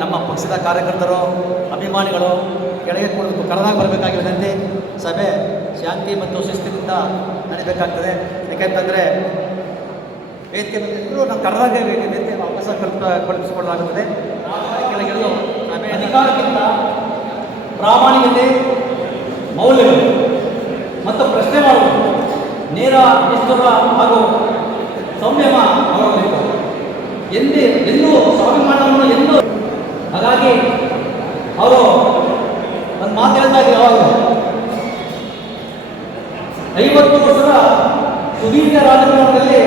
ನಮ್ಮ ಪಕ್ಷದ ಕಾರ್ಯಕರ್ತರು, ಅಭಿಮಾನಿಗಳು, ಕೆಳಗೆ ಕುಳಿತು ಕರೆದಾಗ ಬರಬೇಕಾಗಿ ವಿನಂತಿ ಸಭೆ ಶಾಂತಿ ಮತ್ತು ಶಿಸ್ತಿನಿಂದ ನಡೀಬೇಕಾಗ್ತದೆ. ಯಾಕೆಂತಂದರೆ ವೇದಿಕೆ ಬಂದಿದ್ದರೂ ನಾವು ಕರೆದಾಗ ವೇದಿಕೆ ಅವಕಾಶ ಕಲ್ಪ ಕಲ್ಪಿಸಿಕೊಳ್ಳಲಾಗುತ್ತದೆ ಕೆಳಗಿಳಿದು ಸಭೆ ಅಧಿಕಾರಕ್ಕಿಂತ ಪ್ರಾಮಾಣಿಕತೆ, ಮೌಲ್ಯಗಳು ಮತ್ತು ಪ್ರಶ್ನೆ ಮಾಡುವುದು ನೇರ ನಿಷ್ಠುರ ಹಾಗೂ ಸಂಯಮ ಅವರಬೇಕು ಎಂದೇ ಎಂದೂ ಸ್ವಾಭಿಮಾನವನ್ನು ಎಂದು ಹಾಗಾಗಿ ಅವರು ಒಂದು ಮಾತು ಹೇಳ್ತಾ ಇದ್ರು ಅವರು ಐವತ್ತು ವರ್ಷದ ಸುದೀರ್ಘ ರಾಜಕಾರಣದಲ್ಲಿ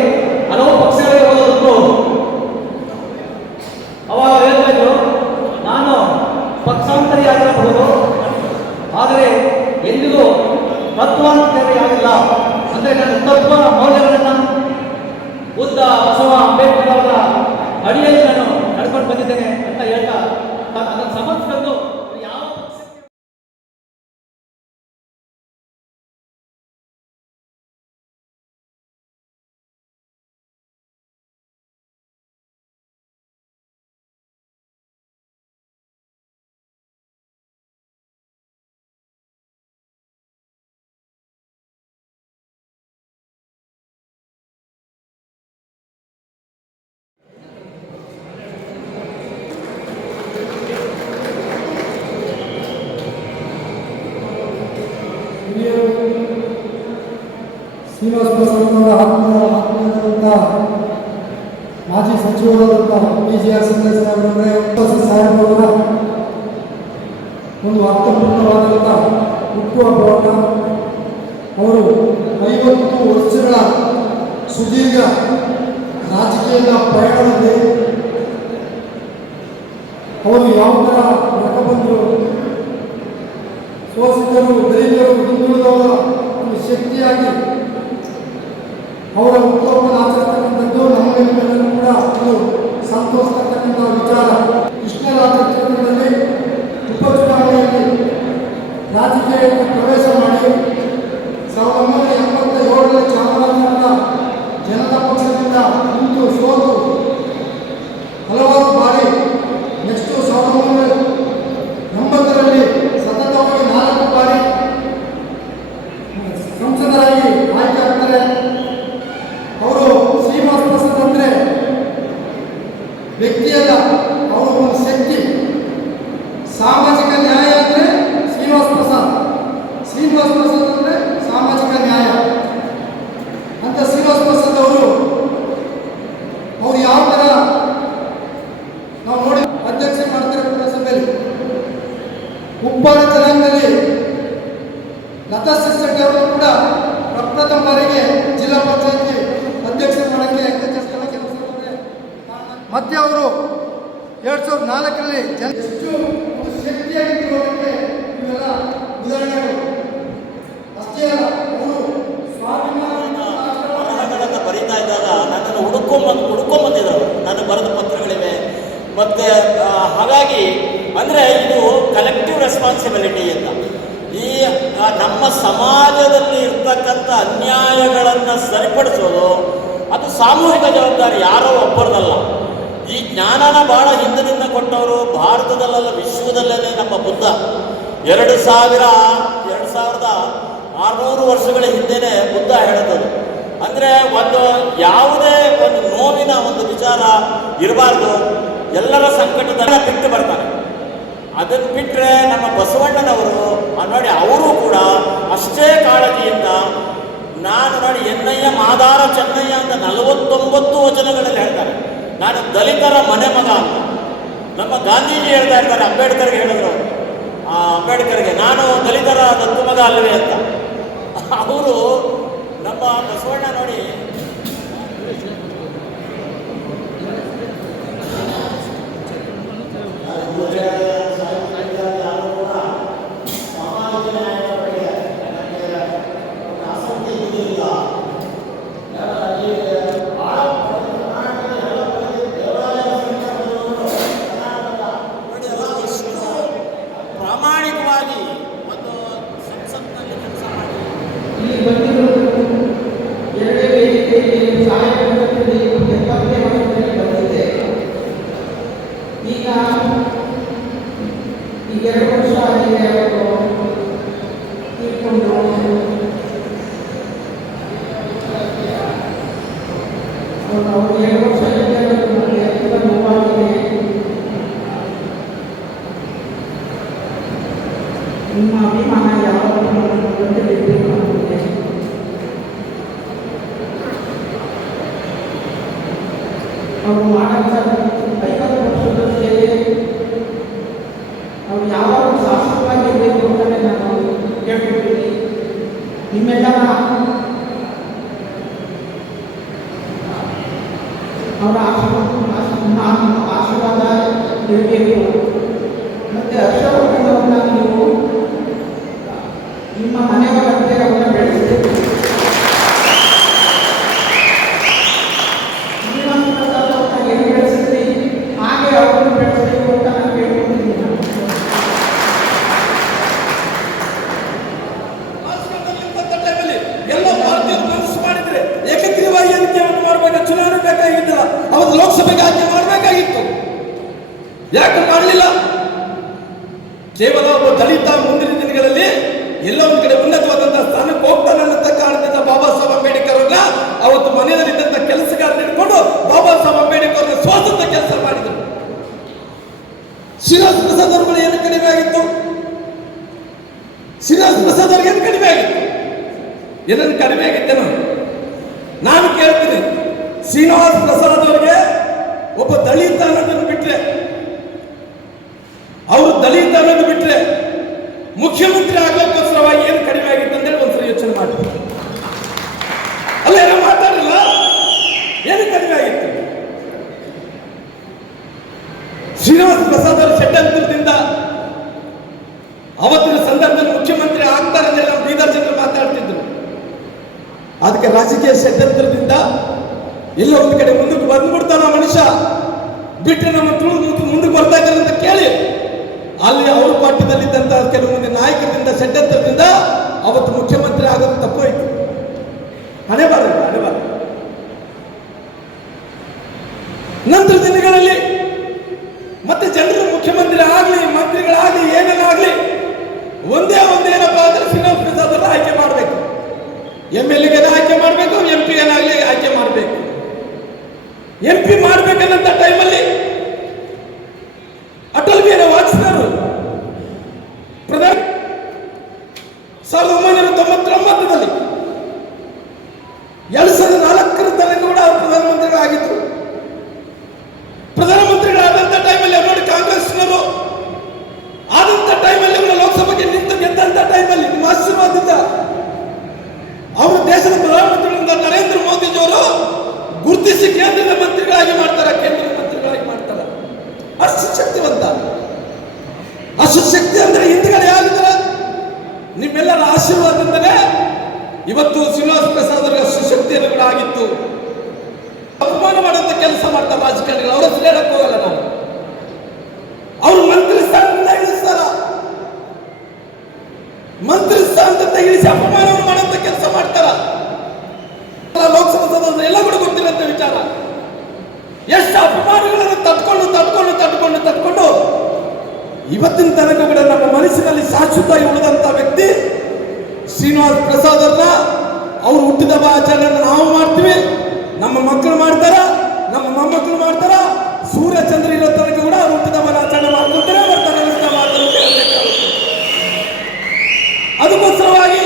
ಹಲವು ಪಕ್ಷಗಳಿಗೆ ಹೋದವರು ಅವಾಗ ಹೇಳ್ತಾ ಇದ್ರು, ನಾನು ಪಕ್ಷಾಂತರಿಯಾಗಿರಬಹುದು ಆದರೆ ಎಂದಿಗೂ ತತ್ವಾಂತರಿಯಾಗಿಲ್ಲ ಅಂದರೆ ನನ್ನ ತತ್ವ ಮೌಲ್ಯಗಳನ್ನು ಬುದ್ಧ ಬಸವ ಅಂಬೇಡ್ಕರ್ ಅವರ ಅಡಿಯಲ್ಲಿ ನಾನು ನಡ್ಕೊಂಡು ಬಂದಿದ್ದೇನೆ. ತಾನು ಅದನ್ನು ಸಮರ್ಥಿಸಿಕೊಂಡು ಯಾವ ಶ್ರೀನಿವಾಸ ಪ್ರಸಾದವರ ಆತ್ಮೀಯ ಆತ್ಮೀಯರಾದಂಥ ಮಾಜಿ ಸಚಿವರಾದಂಥ ಪಿ ಜಿ ಆರ್ ಸಿದ್ದರಾಮಯ್ಯ ಸಾಹೇಬರವರ ಒಂದು ಅರ್ಥಪೂರ್ಣವಾದಂಥ ಹುಟ್ಟುಹಬ್ಬವನ್ನು ಅವರು ಐವತ್ತು ವರ್ಷಗಳ ಸುದೀರ್ಘ ರಾಜಕೀಯದ ಪ್ರಯಾಣದಲ್ಲಿ ಅವರು ಯಾವ ಥರ ಬಂದರು ಶೋಷಿತರು ದಲಿತರು ಹಿಂದುಳಿದವರ ಒಂದು ಶಕ್ತಿಯಾಗಿ ಅವರ ಹುಟ್ಟುಹಬ್ಬವನ್ನು ಆಚರಿಸ್ತಕ್ಕಂಥದ್ದು ನಮಗೆಲ್ಲರೂ ಕೂಡ ಒಂದು ಸಂತೋಷತಕ್ಕಂಥ ವಿಚಾರ. ಕೃಷ್ಣರಾಜ ಕ್ಷೇತ್ರದಲ್ಲಿ ಉಪಚುನಾವಣೆಯಲ್ಲಿ ರಾಜಕೀಯಕ್ಕೆ ಪ್ರವೇಶ ಮಾಡಿ ಸಾವಿರದ ಒಂಬೈನೂರ ಎಂಬತ್ತ ಏಳರಲ್ಲಿ ಚಾಮರಾಜನಗರ ಜನತಾ ಪಕ್ಷದಿಂದ ಕುಂತು ಸೋತು ಹಲವಾರು ಬಾರಿ ನೆಕ್ಸ್ಟು ಸಾವಿರದ ಒಂಬೈನೂರ ಎಂಬತ್ತರಲ್ಲಿ ಸತತವಾಗಿ ನಾಲ್ಕು ಬಾರಿ ಸಂಸದರಾಗಿ ಆಯ್ಕೆ ಆಗ್ತಾರೆ ಅವರು ಶ್ರೀನಿವಾಸ ಪ್ರಸಾದ್ ಅಂದರೆ ವ್ಯಕ್ತಿಯಲ್ಲ ಅವರು ಒಂದು ಶಕ್ತಿ ಸಾಮಾಜಿಕ ನ್ಯಾಯ ಅಂದರೆ ಶ್ರೀನಿವಾಸ ಪ್ರಸಾದ್ ಶ್ರೀನಿವಾಸ ಪ್ರಸಾದ್ ಅಂದರೆ ಸಾಮಾಜಿಕ ನ್ಯಾಯ ಅಂತ ಶ್ರೀನಿವಾಸ ಪ್ರಸಾದ್ ಅವರು ಅವ್ರು ಯಾವ ಥರ ನಾವು ನೋಡಿ ಅಧ್ಯಕ್ಷೆ ಮಾಡ್ತಾರೆ ಪುರಸಭೆಯಲ್ಲಿ ಉಪ್ಪಾಡ ಜನಾಂಗದಲ್ಲಿ ಲತಾ ಸಿಸ್ಟರ್ ಅವರು ಕೂಡ ಪ್ರಪ್ರಥಮ ಬಾರಿಗೆ ಜಿಲ್ಲಾ ಪಂಚಾಯತಿ ಅಧ್ಯಕ್ಷ ಮಾಡಕ್ಕೆ ಕೆಲಸ ಮತ್ತೆ ಅವರು ಎರಡ್ ಸಾವಿರದ ನಾಲ್ಕರಲ್ಲಿ ಎಷ್ಟು ಶಕ್ತಿಯಾಗಿತ್ತು ಉದಾಹರಣೆಗಳು. ಅಷ್ಟೇ ಅಲ್ಲ, ಅವರು ಸ್ವಾಭಿಮಾನ ಬರಹಗಳನ್ನು ಬರೀತಾ ಇದ್ದಾಗ ನನ್ನನ್ನು ಹುಡುಕೊಂಬಂದು ಹುಡುಕೊಂಬಂದಿದ್ರು ನಾನು ಬರೆದ ಪತ್ರಗಳಿವೆ. ಮತ್ತು ಹಾಗಾಗಿ ಅಂದರೆ ಇದು ಕಲೆಕ್ಟಿವ್ ರೆಸ್ಪಾನ್ಸಿಬಿಲಿಟಿ ಅಂತ. ಈ ನಮ್ಮ ಸಮಾಜದಲ್ಲಿ ಇರ್ತಕ್ಕಂಥ ಅನ್ಯಾಯಗಳನ್ನು ಸರಿಪಡಿಸೋದು ಅದು ಸಾಮೂಹಿಕ ಜವಾಬ್ದಾರಿ, ಯಾರೋ ಒಬ್ಬರದಲ್ಲ. ಜ್ಞಾನನ ಬಹಳ ಹಿಂದಿನಿಂದ ಕೊಟ್ಟವರು ಭಾರತದಲ್ಲೆಲ್ಲ ವಿಶ್ವದಲ್ಲೇ ನಮ್ಮ ಬುದ್ಧ. ಎರಡು ಸಾವಿರ, ಎರಡು ಸಾವಿರದ ಆರುನೂರು ವರ್ಷಗಳ ಹಿಂದೆನೆ ಬುದ್ಧ ಹೇಳಿದ್ದದು ಅಂದರೆ ಒಂದು ಯಾವುದೇ ಒಂದು ನೋವಿನ ಒಂದು ವಿಚಾರ ಇರಬಾರ್ದು. ಎಲ್ಲರ ಸಂಕಟದಲ್ಲ ಬಿಟ್ಟು ಬರ್ತಾರೆ. ಅದನ್ನು ಬಿಟ್ಟರೆ ನಮ್ಮ ಬಸವಣ್ಣನವರು ನೋಡಿ ಅವರು ಕೂಡ ಅಷ್ಟೇ ಕಾಳಜಿಯಿಂದ, ನಾನು ನೋಡಿ ಎನ್ನಯ್ಯ ಮಾದಾರ ಚೆನ್ನಯ್ಯ ಅಂತ ನಲವತ್ತೊಂಬತ್ತು ವಚನಗಳಲ್ಲಿ ಹೇಳ್ತಾರೆ. ನಾನು ದಲಿತರ ಮನೆ ಮಗ ಅಂತ ನಮ್ಮ ಗಾಂಧೀಜಿ ಹೇಳ್ತಾ ಇರ್ತಾರೆ, ಅಂಬೇಡ್ಕರ್ಗೆ ಹೇಳಿದ್ರು ಆ ಅಂಬೇಡ್ಕರ್ಗೆ, ನಾನು ದಲಿತರ ದತ್ತು ಮಗ ಅಲ್ಲವೇ ಅಂತ. ಅವರು ನಮ್ಮ ಬಸವಣ್ಣ ನೋಡಿ ಎರಡು ವರ್ಷ ಹೇಳಿರೋದು ನನಗೆ ತುಂಬ ನೋವಾಗಿದೆ ನಿಮ್ಮ ಅಭಿಮಾನ ಯಾವಾಗಲೂ ನನ್ನನ್ನು ಜೊತೆಲಿರಬೇಕು ಅನ್ನೋದಿದೆ ಅವರು ಮಾಡಂತ ಐವತ್ತು ವರ್ಷದ ಸೇವೆ ಅವ್ರು ಯಾವಾಗ ಶಾಸಕವಾಗಿರಬೇಕು ಅಂತಲೇ ನಾನು ಕೇಳ್ಕೊಳ್ತೀನಿ ನಿಮ್ಮೆಲ್ಲರ ಅವರ ಆಶೀರ್ವಾದ ಆಶೀರ್ವಾದ ಇರಬೇಕು ಮತ್ತು ಹರ್ಷವರ್ಧನ್ ಅವ್ರನ್ನ ನೀವು ನಿಮ್ಮ ಮನೆಯವರಂತೆ ಅವನ್ನ ಬೆಳೆಸಬೇಕು ಶ್ರೀನಿವಾಸ ಪ್ರಸಾದ್ ಅವ್ರನ್ನ ಏನು ಬೆಳೆಸಿದ್ರಿ ಹಾಗೆ ಅವ್ರನ್ನ ಬೆಳೆಸಬೇಕು ಅಂತ ನಾನು ಕೇಳ್ಕೊಂಡಿದ್ದೀನಿ ರಾಜಕಾರಣದಲ್ಲಿದ್ದಂಥ ಟೈಮಲ್ಲಿ ಎಲ್ಲ ಪಾರ್ಟಿಯವರು ಮನಸ್ಸು ಮಾಡಿದ್ರೆ ಏಕಗ್ರೀವಾಗಿ ಎನ್ನಿಕೆಯನ್ನು ಮಾಡಬೇಕು ಚುನಾವಣೆ ಬೇಕಾಗಿದ್ದಿಲ್ಲ ಅವತ್ತು ಲೋಕಸಭೆಗೆ ಆಯ್ಕೆ ಮಾಡಬೇಕಾಗಿತ್ತು ಯಾಕೆ ಮಾಡಲಿಲ್ಲ ಕೇವಲ ಒಬ್ಬ ದಲಿತ ಮುಂದಿನ ದಿನಗಳಲ್ಲಿ ಎಲ್ಲ ಒಂದ್ ಕಡೆ ಉನ್ನತವಾದಂತಹ ಸ್ಥಾನಕ್ಕೆ ಹೋಗ್ತಾನೆ ಅನ್ನತ ಕಾರಣದಿಂದ ಬಾಬಾ ಸಾಹೇಬ್ ಅಂಬೇಡ್ಕರ್ ಅವ್ರನ್ನ ಅವತ್ತು ಮನೆಯಲ್ಲಿದ್ದಂಥ ಕೆಲಸಗಾರ ಹಿಡ್ಕೊಂಡು ಬಾಬಾ ಸಾಹೇಬ್ ಅಂಬೇಡ್ಕರ್ ಅವ್ರನ್ನ ಸ್ವಾತಂತ್ರ್ಯ ಕೆಲಸ ಮಾಡಿದರು ಶ್ರೀನಿವಾಸ ಪ್ರಸಾದ್ ಅವ್ರುಗಳು ಏನು ಕಡಿಮೆ ಆಗಿತ್ತು? ಶಿರಾಜ್ ಪ್ರಸಾದ್ ಅವ್ರಿಗೆ ಏನು ಕಡಿಮೆ ಆಗಿತ್ತು? ಏನನ್ನು ಕಡಿಮೆ ಆಗಿತ್ತೇನೋ ನಾನು ಕೇಳ್ತೀನಿ ಶ್ರೀನಿವಾಸ ಪ್ರಸಾದ್ ಅವರಿಗೆ ಒಬ್ಬ ದಲಿತ ಅನ್ನೋದನ್ನು ಬಿಟ್ರೆ, ಅವರು ದಲಿತ ಅನ್ನೋದು ಬಿಟ್ರೆ ಮುಖ್ಯಮಂತ್ರಿ ಆಗೋಕ್ಕೋಸ್ಕರವಾಗಿ ಏನು ಕಡಿಮೆ ಆಗಿತ್ತು ಅಂತೇಳಿ ಒಂದ್ಸರಿ ಯೋಚನೆ ಮಾಡಿ ಅಲ್ಲ ಏನೋ ಮಾತಾಡಿಲ್ಲ ಏನು ಕಡಿಮೆ ಆಗಿತ್ತು ಶ್ರೀನಿವಾಸ ಪ್ರಸಾದ್ ಅವರ ಅವತ್ತಿನ ಸಂದರ್ಭದಲ್ಲಿ ಮುಖ್ಯಮಂತ್ರಿ ಆಗ್ತಾರೆ ಬೀದರ್ ಜನರು ಮಾತಾಡ್ತಿದ್ರು. ಅದಕ್ಕೆ ರಾಜಕೀಯ ಷಡ್ಯಂತ್ರದಿಂದ ಎಲ್ಲ ಒಂದು ಕಡೆ ಮುಂದಕ್ಕೆ ಬಂದ್ಬಿಡ್ತಾನ ಮನುಷ್ಯ. ಬಿಟ್ಟರೆ ನಮ್ಮ ತುಳಿದು ಮುಂದಕ್ಕೆ ಬರ್ತಾ ಇದ್ದಾರೆ ಅಂತ ಕೇಳಿ. ಅಲ್ಲಿ ಅವ್ರ ಪಾಠದಲ್ಲಿದ್ದಂತಹ ಕೆಲವೊಂದು ನಾಯಕರಿಂದ, ಷಡ್ಯಂತ್ರದಿಂದ ಅವತ್ತು ಮುಖ್ಯಮಂತ್ರಿ ಆಗೋದು ತಪ್ಪೋಯ್ತು ಹಣೆ ಬಾರ ಹಣೆ ಬಾರ ನಂತರ ದಿನಗಳಲ್ಲಿ ಮತ್ತೆ ಜನರು ಮುಖ್ಯಮಂತ್ರಿ ಆಗಲಿ ಮಂತ್ರಿಗಳಾಗಲಿ ಏನೇನಾಗಲಿ ಒಂದೇ ಒಂದೇನಪ್ಪ ಅಂದ್ರೆ ಶ್ರೀನಿವಾಸ ಪ್ರಸಾದ್ ಅವ್ರನ್ನ ಆಯ್ಕೆ ಮಾಡಬೇಕು ಎಂ ಎಲ್ ಎಗೆ ಆಯ್ಕೆ ಮಾಡಬೇಕು ಎಂ ಪಿ ಏನಾಗಲಿ ಆಯ್ಕೆ ಮಾಡಬೇಕು ಎಂ ಪಿ ಮಾಡ್ಬೇಕನ್ನಂತ ಟೈಮಲ್ಲಿ ಅಟಲ್ ಬಿಹಾರಿ ವಾಜಪೇಯಿ ಪ್ರಧಾನ ಸಾವಿರದ ಒಂಬೈನೂರ ತೊಂಬತ್ತೊಂಬತ್ತರಲ್ಲಿ ಎರಡ್ ಸಾವಿರದ ನಾಲ್ಕರ ತನಕ ಕೂಡ ಅವರು ಪ್ರಧಾನಮಂತ್ರಿಗಳಾಗಿದ್ದರು ಪ್ರಧಾನಮಂತ್ರಿಗಳಾದಂಥ ಟೈಮಲ್ಲಿ ನೋಡಿ ಕಾಂಗ್ರೆಸ್ನವರು ಆದಂಥ ಟೈಮಲ್ಲಿ ಕೂಡ ಲೋಕಸಭೆಗೆ ನಿಂತು ಗೆದ್ದಂಥ ಟೈಮಲ್ಲಿ ನಿಮ್ಮ ಆಶೀರ್ವಾದದಿಂದ ಅವರು ದೇಶದ ಪ್ರಧಾನಮಂತ್ರಿಗಳಿಂದ ನರೇಂದ್ರ ಮೋದಿಜಿಯವರು ಗುರುತಿಸಿ ಕೇಂದ್ರದ ಮಂತ್ರಿಗಳಾಗಿ ಮಾಡ್ತಾರೆ ಕೇಂದ್ರದ ಮಂತ್ರಿಗಳಾಗಿ ಮಾಡ್ತಾರೆ ಅಷ್ಟು ಶಕ್ತಿವಂತ ಶಕ್ತಿ ಅಂದ್ರೆ ಹಿಂದ್ಗಡೆ ಯಾರಿದ್ದಾರೆ? ನಿಮ್ಮೆಲ್ಲರ ಆಶೀರ್ವಾದದಿಂದಲೇ ಇವತ್ತು ಶ್ರೀನಿವಾಸ ಪ್ರಸಾದ್ ಅವರಿಗೆ ಅಷ್ಟು ಶಕ್ತಿಯನ್ನು ಕೂಡ ಆಗಿತ್ತು ಅಪಮಾನ ಮಾಡುವಂತ ಕೆಲಸ ಮಾಡ್ತಾರೆ ರಾಜಕಾರಣಿಗಳು. ಅವರ ಹೇಳಕ್ ಹೋಗಲ್ಲ ನಾವು. ಅವರು ಮಂತ್ರಿ ಸ್ಥಾನದಿಂದ ಇಳಿಸ್ತಾರ. ಮಂತ್ರಿ ಸ್ಥಾನದಿಂದ ಇಳಿಸಿ ಅಪಮಾನವನ್ನು ಮಾಡುವಂತ ಕೆಲಸ ಮಾಡ್ತಾರ ಲೋಕಸಭಾ ಸದಸ್ಯರು ಎಲ್ಲ ಕೂಡ ಗೊತ್ತಿರಂತ ವಿಚಾರ ಎಷ್ಟು ಅಪಮಾನಗಳನ್ನು ತಟ್ಕೊಂಡು ತಟ್ಕೊಂಡು ತಟ್ಕೊಂಡು ತಟ್ಕೊಂಡು ಇವತ್ತಿನ ತನಕ ಕೂಡ ನಮ್ಮ ಮನಸ್ಸಿನಲ್ಲಿ ಶಾಶ್ವತವಾಗಿ ಉಳಿದಂತ ವ್ಯಕ್ತಿ ಶ್ರೀನಿವಾಸ್ ಪ್ರಸಾದ್ ಅವ್ರನ್ನ ಅವ್ರು ಹುಟ್ಟಿದ ಹಬ್ಬ ಆಚರಣೆಯನ್ನು ನಾವು ಮಾಡ್ತೀವಿ. ನಮ್ಮ ಮಕ್ಕಳು ಮಾಡ್ತಾರ? ನಮ್ಮ ಮೊಮ್ಮಕ್ಕಳು ಮಾಡ್ತಾರ? ಸೂರ್ಯ ಚಂದ್ರ ಇರೋ ತನಕ ಕೂಡ ಅವ್ರು ಹುಟ್ಟಿದ ಹಬ್ಬ ಆಚರಣೆ ಕೇಳಬೇಕಾಗುತ್ತೆ. ಅದಕ್ಕೋಸ್ಕರವಾಗಿ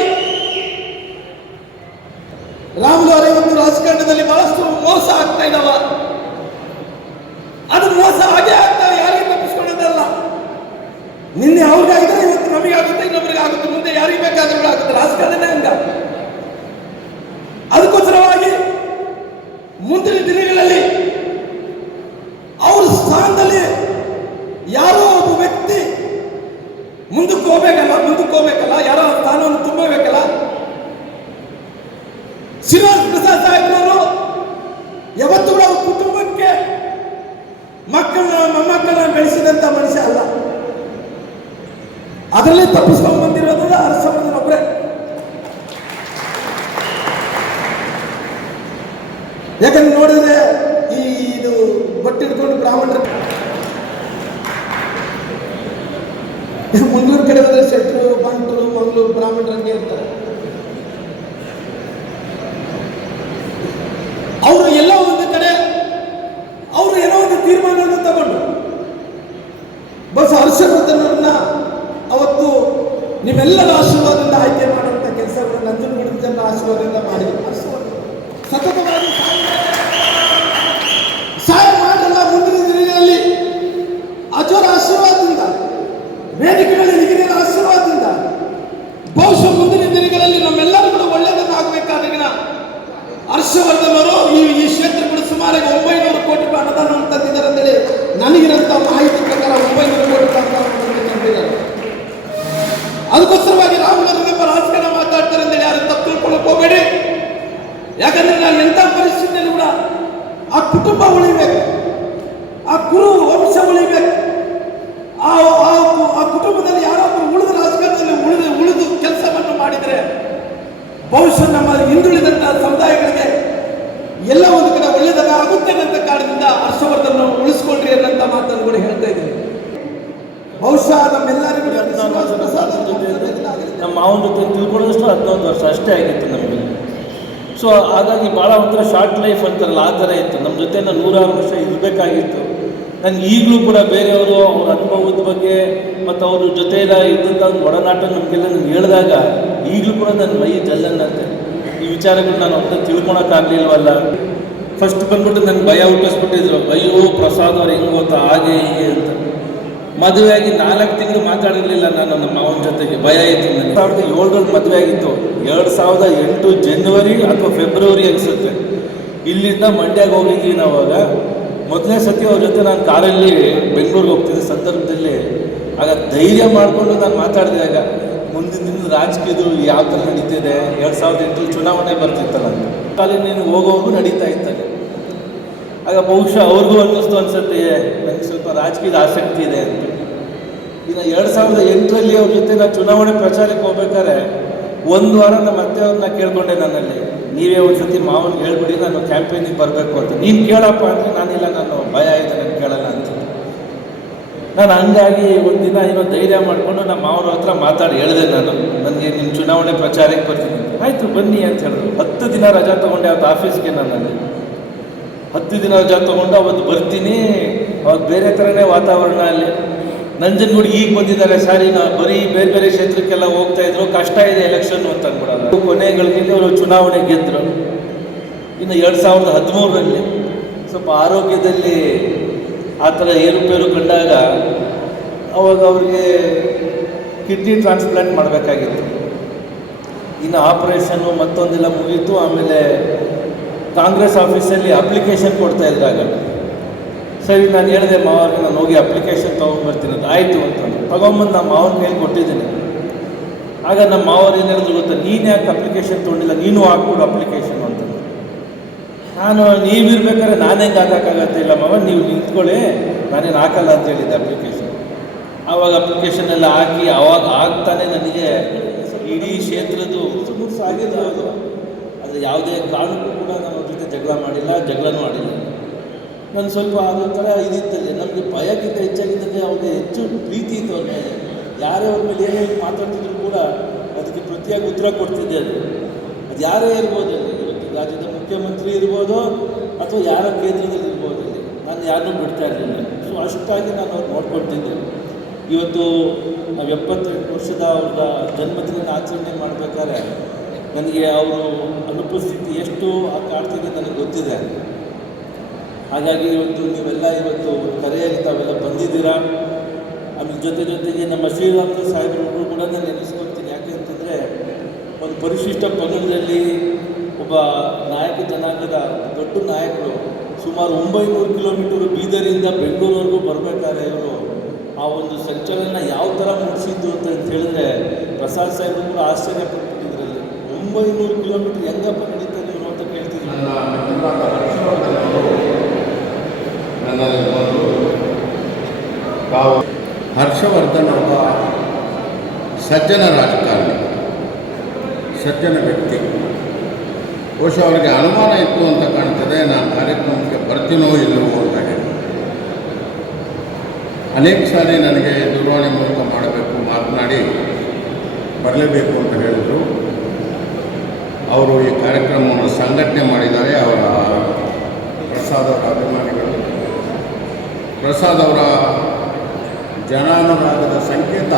ರಾಮುಲು ಒಂದು ರಾಜಕಾರಣದಲ್ಲಿ ಬಹಳಷ್ಟು ಮೋಸ ಆಗ್ತಾ ಇದ್ದಾವ ಅದು ಮೋಸ ಹಾಗೆ ನಿನ್ನೆ ಅವ್ರಿಗಾಗಿದ್ರೆ ಇವತ್ತು ನಮಗೆ ಆಗುತ್ತೆ, ಇನ್ನೊಬ್ರಿಗೆ ಆಗುತ್ತೆ, ಮುಂದೆ ಯಾರಿಗೆ ಬೇಕಾದ್ರೂ ಆಗುತ್ತೆ. ರಾಜಕಾರಣನೇ ಹಂಗ ಅದಕ್ಕೋಸ್ಕರವಾಗಿ ಮುಂದಿನ ದಿನಗಳಲ್ಲಿ ಮುಂದೂರು ಕಡೆ ಹೋದ್ರೆ ಶೆಟ್ರು, ಬಂಟರು ಬ್ರಾಹ್ಮಣರು ಹಂಗೆ ಇರ್ತಾರೆ. ಅವರು ಎಲ್ಲ ಒಂದು ಕಡೆ, ಅವರು ಏನೋ ಒಂದು ತೀರ್ಮಾನವನ್ನು ತಗೊಂಡು ಬಸ್ ಹರ್ಷವರ್ಧನ ಅವತ್ತು ನಿಮ್ಮೆಲ್ಲರ ಆಶೀರ್ವಾದದಿಂದ ಆಯ್ಕೆ ಮಾಡುವಂಥ ಕೆಲಸವನ್ನು ನಂಜನಗೂಡಿನ ಆಶೀರ್ವಾದದಿಂದ ಮಾಡಿ. ನಾನು ಎಂಥ ಪರಿಸ್ಥಿತಿಯಲ್ಲಿ ಕೂಡ ಆ ಕುಟುಂಬ ಉಳಿಬೇಕು ಆ ಕುರು ವಂಶ ಉಳಿಬೇಕು ಆ ಆ ಕುಟುಂಬದಲ್ಲಿ ಯಾರೊಬ್ಬರು ಉಳಿದ ರಾಜಕಾರಣದಲ್ಲಿ ಉಳಿದು ಉಳಿದು ಕೆಲಸವನ್ನು ಮಾಡಿದರೆ ಬಹುಶಃ ನಮ್ಮ ಹಿಂದುಳಿದಂತಹ ಸಮುದಾಯಗಳಿಗೆ ಎಲ್ಲ ಒಂದು ಕಡೆ ಒಳ್ಳೆಯದಾಗ ಆಗುತ್ತೆ ಅನ್ನೋ ಕಾರಣದಿಂದ ಹರ್ಷವರ್ಧನ್ ಉಳಿಸ್ಕೊಳ್ರಿ ಅನ್ನಂತ ಮಾತನ್ನು ಕೂಡ ಹೇಳ್ತಾ ಇದ್ದೀನಿ ಬಹುಶಃ ನಮ್ಮೆಲ್ಲರಿಗೂ. ನಮ್ಮ ಮಾವನ ಜೊತೆ ತಿಳ್ಕೊಳ್ಳೋದಷ್ಟು ಹದಿನೊಂದು ವರ್ಷ ಅಷ್ಟೇ ಆಗಿತ್ತು ನಮಗೆ ಸೊ ಹಾಗಾಗಿ ಭಾಳ ಒಂಥರ ಶಾರ್ಟ್ ಲೈಫ್ ಅಂತಾರಲ್ಲ, ಆ ಥರ ಇತ್ತು. ನಮ್ಮ ಜೊತೆ ನಾನು ನೂರಾರು ವರ್ಷ ಇರಬೇಕಾಗಿತ್ತು. ನಾನು ಈಗಲೂ ಕೂಡ ಬೇರೆಯವರು ಅವ್ರ ಅನುಭವದ ಬಗ್ಗೆ ಮತ್ತು ಅವ್ರ ಜೊತೆಯಲ್ಲ ಇದ್ದಂಥ ಒಂದು ಒಡನಾಟ ನಮಗೆಲ್ಲ ನನಗೆ ಹೇಳಿದಾಗ ಈಗಲೂ ಕೂಡ ನನ್ನ ಮೈ ಜಲ್ಲನ್ನಂತೆ ಈ ವಿಚಾರಗಳು ನಾನು ಅವ್ರನ್ನ ತಿಳ್ಕೊಳಕ್ಕಾಗಲಿಲ್ವಲ್ಲ. ಫಸ್ಟ್ ಬಂದ್ಬಿಟ್ಟು ನನ್ನ ಭಯ ಹುಟ್ಟಿಸ್ಬಿಟ್ಟಿದ್ರು. ಅಯ್ಯೋ ಪ್ರಸಾದ್ ಅವ್ರು ಹೆಂಗೆ ಗೊತ್ತಾ, ಹಾಗೆ ಹೀಗೆ ಅಂತ. ಮದುವೆಯಾಗಿ ನಾಲ್ಕು ತಿಂಗಳು ಮಾತಾಡಿರಲಿಲ್ಲ ನಾನು ನಮ್ಮ ಮಾವನ ಜೊತೆಗೆ ಭಯ ಇತ್ತು ನನಗೆ. ಸಾವಿರದ ಏಳರಲ್ಲಿ ಮದುವೆ ಆಗಿತ್ತು ಎರಡು ಸಾವಿರದ ಎಂಟು ಜನವರಿ ಅಥವಾ ಫೆಬ್ರವರಿ ಅನಿಸುತ್ತೆ. ಇಲ್ಲಿಂದ ಮಂಡ್ಯಾಗ ಹೋಗಿದ್ವಿ ನಾವು ಮೊದಲನೇ ಸತಿ ಅವ್ರ ಜೊತೆ ನಾನು ಕಾರಲ್ಲಿ ಬೆಂಗಳೂರಿಗೆ ಹೋಗ್ತಿದ್ದೆ ಸಂದರ್ಭದಲ್ಲಿ. ಆಗ ಧೈರ್ಯ ಮಾಡಿಕೊಂಡು ನಾನು ಮಾತಾಡಿದೆ ಆಗ. ಮುಂದಿನ ದಿನ ರಾಜಕೀಯದು ಯಾವ ಥರ ನಡೀತಿದೆ? ಎರಡು ಸಾವಿರದ ಎಂಟು ಚುನಾವಣೆ ಬರ್ತಿತ್ತಲ್ಲ. ಅಂತ ಕಾಲಿ ನೀನು ಹೋಗೋವರೆಗೂ ನಡೀತಾ ಇತ್ತಾಗ ಆಗ ಬಹುಶಃ ಅವ್ರಿಗೂ ಅನ್ನಿಸ್ತು ಅನ್ಸುತ್ತೆ, ನನಗೆ ಸ್ವಲ್ಪ ರಾಜಕೀಯದ ಆಸಕ್ತಿ ಇದೆ ಅಂತ. ಇನ್ನು ಎರಡು ಸಾವಿರದ ಎಂಟರಲ್ಲಿ ಅವ್ರ ಜೊತೆ ನಾನು ಚುನಾವಣೆ ಪ್ರಚಾರಕ್ಕೆ ಹೋಗ್ಬೇಕಾದ್ರೆ ಒಂದು ವಾರ ನಮ್ಮ ಅತ್ತೆಯವ್ರನ್ನ ಕೇಳ್ಕೊಂಡೆ ನನ್ನಲ್ಲಿ. ನೀವೇ ಒಂದು ಸತಿ ಮಾವನ್ಗೆ ಹೇಳ್ಬಿಡಿ, ನಾನು ಕ್ಯಾಂಪೇನಿಗೆ ಬರಬೇಕು ಅಂತ. ನೀನು ಕೇಳಪ್ಪ ಅಂದರೆ ನಾನಿಲ್ಲ, ನಾನು ಭಯ ಇದೆ, ನಾನು ಕೇಳಲ್ಲ ಅಂತ. ನಾನು ಹಂಗಾಗಿ ಒಂದಿನ ಏನೋ ಧೈರ್ಯ ಮಾಡಿಕೊಂಡು ನಮ್ಮ ಮಾವನ ಹತ್ರ ಮಾತಾಡಿ, ಹೇಳಿದೆ ನಾನು. ನನಗೆ ನಿಮ್ಮ ಚುನಾವಣೆ ಪ್ರಚಾರಕ್ಕೆ ಬರ್ತೀನಿ ಆಯಿತು, ಬನ್ನಿ ಅಂತ ಹೇಳಿದ್ರು. ಹತ್ತು ದಿನ ರಜಾ ತೊಗೊಂಡೆ ಅವತ್ತು ಆಫೀಸ್ಗೆ ನನ್ನಲ್ಲಿ. ಹತ್ತು ದಿನ ರಜಾ ತೊಗೊಂಡು ಅವತ್ತು ಬರ್ತೀನಿ. ಅವತ್ತು ಬೇರೆ ಥರನೇ ವಾತಾವರಣ ಅಲ್ಲಿ. ನಂಜನಗೂಡು ಈಗ ಬಂದಿದ್ದಾರೆ. ಸಾರಿ, ನಾ ಬರೀ ಬೇರೆ ಬೇರೆ ಕ್ಷೇತ್ರಕ್ಕೆಲ್ಲ ಹೋಗ್ತಾ ಇದ್ರು. ಕಷ್ಟ ಇದೆ ಎಲೆಕ್ಷನ್ ಅಂತ ಅಂದ್ಬಿಡೋದು. ಕೊನೆಗಳಿಗೆ ಅವರು ಚುನಾವಣೆ ಗೆದ್ದರು ಇನ್ನು ಎರಡು ಸಾವಿರದ ಹದಿಮೂರರಲ್ಲಿ ಸ್ವಲ್ಪ ಆರೋಗ್ಯದಲ್ಲಿ ಆ ಥರ ಏರುಪೇರು ಕಂಡಾಗ ಅವಾಗ ಅವ್ರಿಗೆ ಕಿಡ್ನಿ ಟ್ರಾನ್ಸ್ಪ್ಲಾಂಟ್ ಮಾಡಬೇಕಾಗಿತ್ತು. ಇನ್ನು ಆಪ್ರೇಷನ್ನು ಮತ್ತೊಂದೆಲ್ಲ ಮುಗೀತು. ಆಮೇಲೆ ಕಾಂಗ್ರೆಸ್ ಆಫೀಸಲ್ಲಿ ಅಪ್ಲಿಕೇಶನ್ ಕೊಡ್ತಾ ಇದ್ರಾಗ. ಸರಿ, ನಾನು ಹೇಳಿದೆ ಮಾವನಿಗೆ ನಾನು ಹೋಗಿ ಅಪ್ಲಿಕೇಶನ್ ತೊಗೊಂಡ್ಬರ್ತೀನಿ ಅದು ಆಯಿತು ಅಂತಂದು ತೊಗೊಂಬಂದು ನಮ್ಮ ಮಾವನ ಮೇಲೆ ಕೊಟ್ಟಿದ್ದೀನಿ. ಆಗ ನಮ್ಮ ಮಾವರು ಏನು ಹೇಳಿದ್ರು ಗೊತ್ತಾ? ನೀನು ಯಾಕೆ ಅಪ್ಲಿಕೇಶನ್ ತೊಗೊಂಡಿಲ್ಲ? ನೀನು ಹಾಕ್ಬಿಡು ಅಪ್ಲಿಕೇಶನ್ ಅಂತ. ನಾನು ನೀವಿರ್ಬೇಕಾದ್ರೆ ನಾನು ಹಾಕೋಕ್ಕಾಗತ್ತೆ ಇಲ್ಲ ಮಾವ? ನೀವು ನಿಂತ್ಕೊಳ್ಳಿ. ನಾನೇನು ಹಾಕಲ್ಲ ಅಂತ ಹೇಳಿದ್ದೆ ಅಪ್ಲಿಕೇಶನ್ ಆವಾಗ ಅಪ್ಲಿಕೇಶನ್ ಎಲ್ಲ ಹಾಕಿ, ಆವಾಗ ಆಗ್ತಾನೆ ನನಗೆ. ಇಡೀ ಕ್ಷೇತ್ರದ್ದು ಸಾಗಿದ್ದು ಅದು ಯಾವುದೇ ಕಾರಣಕ್ಕೂ ಕೂಡ ಅವ್ರ ಜೊತೆ ಜಗಳ ಮಾಡಿಲ್ಲ, ಜಗಳನೂ ಆಡಿಲ್ಲ. ನಾನು ಸ್ವಲ್ಪ ಅದೊಂಥರ ಇದಿತ್ತಲ್ಲಿ, ನಮಗೆ ಭಯಕ್ಕಿಂತ ಹೆಚ್ಚಾಗಿದ್ದಂತೆ ಅವ್ರಿಗೆ ಹೆಚ್ಚು ಪ್ರೀತಿ ಇತ್ತು ಅವ್ರ ಮೇಲೆ. ಯಾರೇ ಅವ್ರ ಮೇಲೆ ಏನೇ ಮಾತಾಡ್ತಿದ್ರು ಕೂಡ ಅದಕ್ಕೆ ಪ್ರತಿಯಾಗಿ ಉತ್ತರ ಕೊಡ್ತಿದ್ದೆ ಅದು. ಅದು ಯಾರೇ ಇರ್ಬೋದು ಇವತ್ತು ರಾಜ್ಯದ ಮುಖ್ಯಮಂತ್ರಿ ಇರ್ಬೋದು ಅಥವಾ ಯಾರ ಕೇಂದ್ರದಲ್ಲಿ ಇರ್ಬೋದು ನಾನು ಯಾರನ್ನೂ ಬಿಡ್ತಾ ಇರಲಿಲ್ಲ. ಸೊ ಅಷ್ಟಾಗಿ ನಾನು ಅವ್ರು ನೋಡ್ಕೊಳ್ತಿದ್ದೆ. ಇವತ್ತು ನಾವು ಎಪ್ಪತ್ತೆಂಟು ವರ್ಷದ ಅವ್ರ ಜನ್ಮದಿನ ಆಚರಣೆ ಮಾಡಬೇಕಾದ್ರೆ ನನಗೆ ಅವರು ಅನುಪಸ್ಥಿತಿ ಎಷ್ಟು ಆ ಕಾಡ್ತಿದೆ ನನಗೆ ಗೊತ್ತಿದೆ. ಹಾಗಾಗಿ ಇವತ್ತು ನೀವೆಲ್ಲ ಇವತ್ತು ಕರೆಯಲ್ಲಿ ತಾವೆಲ್ಲ ಬಂದಿದ್ದೀರಾ? ಆಮೇಲೆ ಜೊತೆ ಜೊತೆಗೆ ನಮ್ಮ ಶ್ರೀರಾಮ ಸಾಹೇಬರವರು ಕೂಡ ನಾನು ನೆನೆಸ್ಕೊಳ್ತೀನಿ. ಯಾಕೆ ಅಂತಂದರೆ, ಒಂದು ಪರಿಶಿಷ್ಟ ಪಂಗಡದಲ್ಲಿ ಒಬ್ಬ ನಾಯಕ ಜನಾಂಗದ ದೊಡ್ಡ ನಾಯಕರು ಸುಮಾರು ಒಂಬೈನೂರು ಕಿಲೋಮೀಟರ್ ಬೀದರಿಂದ ಬೆಂಗಳೂರವರೆಗೂ ಬರಬೇಕಾದ್ರೆ ಇವರು ಆ ಒಂದು ಸಂಚಲನ ಯಾವ ಥರ ಮುಗಿಸಿದ್ದು ಅಂತ ಹೇಳಿದ್ರೆ, ಪ್ರಸಾದ್ ಸಾಹೇಬರು ಕೂಡ ಆಶ್ಚರ್ಯ ಪಟ್ಟಿದ್ರಲ್ಲಿ ಒಂಬೈನೂರು ಕಿಲೋಮೀಟರ್ ಹೆಂಗಪ್ಪ ನಡೀತಾರೆ ಇವರು ಅಂತ ಕೇಳ್ತಿದ್ರು ನನ್ನ ಮಿತ್ರರಾದ ಹರ್ಷವರ್ಧನ್ ಅವರು ನನ್ನಲ್ಲಿ ಬಂದು ತಾವು ಹರ್ಷವರ್ಧನ್ ಒಬ್ಬ ಸಜ್ಜನ ರಾಜಕಾರಣಿ, ಸಜ್ಜನ ವ್ಯಕ್ತಿ. ಬಹುಶಃ ಅವರಿಗೆ ಅನುಮಾನ ಇತ್ತು ಅಂತ ಕಾಣ್ತದೆ, ನಾನು ಕಾರ್ಯಕ್ರಮಕ್ಕೆ ಬರ್ತೀನೋ ಇಲ್ಲವೋ ಅಂತ ಹೇಳಿ. ಅನೇಕ ಸಾರಿ ನನಗೆ ದೂರವಾಣಿ ಮೂಲಕ ಮಾಡಬೇಕು, ಮಾತನಾಡಿ ಬರಲೇಬೇಕು ಅಂತ ಹೇಳಿದರು. ಅವರು ಈ ಕಾರ್ಯಕ್ರಮವನ್ನು ಸಂಘಟನೆ ಮಾಡಿದ್ದಾರೆ, ಅವರ ಪ್ರಸಾದ ಅಭಿಮಾನಿಗಳು. ಪ್ರಸಾದ್ ಅವರ ಜನಾನುರಾಗದ ಸಂಕೇತ.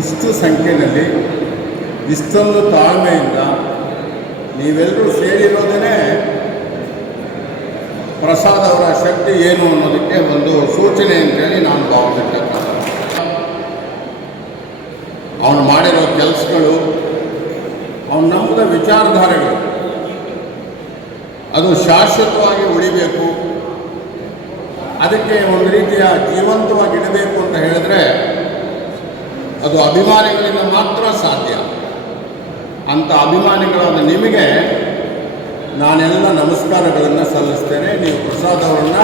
ಇಷ್ಟು ಸಂಖ್ಯೆಯಲ್ಲಿ, ಇಷ್ಟೊಂದು ತಾಳ್ಮೆಯಿಂದ ನೀವೆಲ್ಲರೂ ಸೇರಿರೋದೇ ಪ್ರಸಾದ್ ಅವರ ಶಕ್ತಿ ಏನು ಅನ್ನೋದಕ್ಕೆ ಒಂದು ಸೂಚನೆ ಅಂತೇಳಿ ನಾನು ಭಾವಿಸ್ತಕ್ಕಂಥ ಅವನು ಮಾಡಿರೋ ಕೆಲಸಗಳು, ಅವನು ನಂಬಿದ ವಿಚಾರಧಾರೆಗಳು, ಅದು ಶಾಶ್ವತವಾಗಿ ಉಳಿಬೇಕು. ಅದಕ್ಕೆ ಒಂದು ರೀತಿಯ ಜೀವಂತವಾಗಿ ಇಡಬೇಕು ಅಂತ ಹೇಳಿದ್ರೆ ಅದು ಅಭಿಮಾನಿಗಳಿಂದ ಮಾತ್ರ ಸಾಧ್ಯ. ಅಂಥ ಅಭಿಮಾನಿಗಳಾದ ನಿಮಗೆ ನಾನೆಲ್ಲ ನಮಸ್ಕಾರಗಳನ್ನು ಸಲ್ಲಿಸ್ತೇನೆ. ನೀವು ಪ್ರಸಾದ್ ಅವರನ್ನ